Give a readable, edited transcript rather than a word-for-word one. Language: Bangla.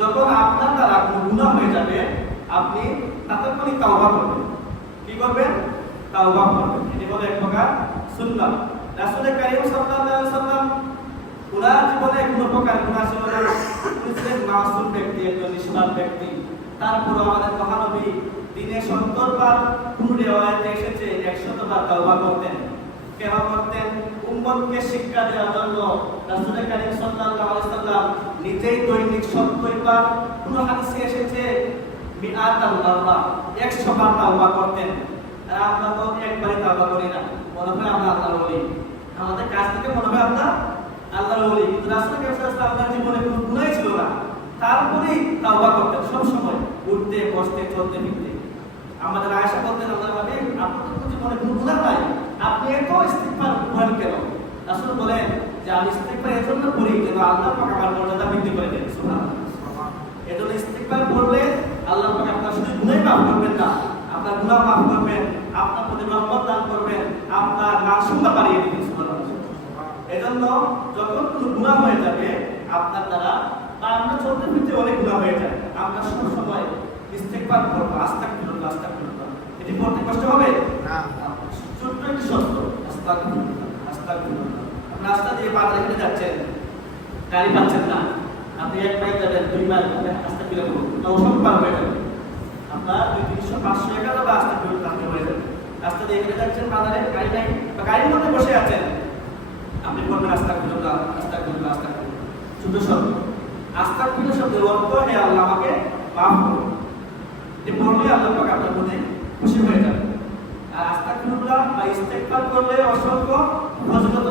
যখন আপনার দ্বারা কোনো গুনাহ হয়ে যাবে আপনি তাৎক্ষণিক তাওবা করবেন। কি করবেন? তাওবা করবেন। এটি হলো এক প্রকার সুন্নাত। রাসূল কারীম সাল্লাল্লাহু আলাইহি ওয়াসাল্লাম ওনার জীবনে কোনো প্রকার গুনাহ ছিল না। তিনি ছিলেন মাসুম ব্যক্তি, একজন নিষ্পাপ ব্যক্তি। তারপরও আমাদের মহানবী দিনে 70 বার, কোন রিওয়ায়াতে এসেছে 100 বার তাওবা করতেন। কেন করতেন? উম্মতকে শিক্ষা দেওয়ার জন্য। রাসূল কারীম সাল্লাল্লাহু আলাইহি ওয়াসাল্লাম নিজেই দৈনিক 70 বার, কোন হাদিসে এসেছে মিআতাল মাররা 100 বার তাওবা করতেন। আর আমরা তো একবারই তাওবা করি না, মনে হয় আমরা আল্লাহর ওলি, আমাদের কাছ থেকে মনে হয় আমরা আল্লাহর ওলি। কিন্তু রাসূল কারীম সাল্লাল্লাহু আলাইহি ওয়াসাল্লামের জীবনে কোনো গুনাহই ছিল না, তারপরেই তাওবা করতেন সব সময়, উঠতে বসতে চলতে ফিরতে। আমাদের আয়েশা বলতেন, আল্লাহর নবী আপনার তো জীবনে কোনো গুনাহ নাই, আপনি এত ইস্তিগফার করেন কেন? রাসূল বলেন যে আমি ইস্তিগফার এজন্য করি যেন আল্লাহ পাক আমার মর্যাদা বৃদ্ধি করে দেন। সুবহানাল্লাহ। এজন্য ইস্তিগফার করলে আল্লাহ পাক আপনার শুধু গুনাহই মাফ করবেন না, আপনার গুনাহ মাফ করবেন, আপনার প্রতি রহমত দান করবেন, আপনার মানসম্মান বাড়িয়ে দিবেন। সুবহানাল্লাহ। এজন্য যখন কোনো গুনাহ হয়ে যাবে আপনার দ্বারা, বা আমরা চলতে ফিরতে অনেক গুনাহ হয়ে যায়, আমরা সব সময় ইস্তিগফার করব, আস্তাগফিরুল্লাহ আস্তাগফিরুল্লাহ। এটি করতে কষ্ট হবে না, ছোট্ট একটি শব্দ আস্তাগফিরুল্লাহ আস্তাগফিরুল্লাহ। আপনি রাস্তা দিয়ে পা রেখে যাচ্ছেন, গাড়ি পাচ্ছেন না, আপনি এক মাইল যাবেন, 2 মাইল যাবেন, আস্তাগফিরুল্লাহ সব পার হয়ে যাবে। আপনার 200, 500 টাকা বা আস্তাগফিরুল্লাহ হয়ে যাবে। রাস্তা দিয়ে হেঁটে যাচ্ছেন, বাজারে গাড়ি নাই বা গাড়ির মধ্যে বসে আছেন, আপনি বলবেন আস্তাগফিরুল্লাহ আস্তাগফিরুল্লাহ আস্তাগফিরুল্লাহ। ছোট শব্দ আস্তাগফিরুল্লাহ শব্দের অর্থ হে আল্লাহ আমাকে মাফ করুন। এটি বললে আল্লাহ পাক আপনার মনে খুশি হয়ে যাবে। আর আস্তাগফিরুল্লাহ বা ইস্তিগফার করলে অসংখ্য ফজিলত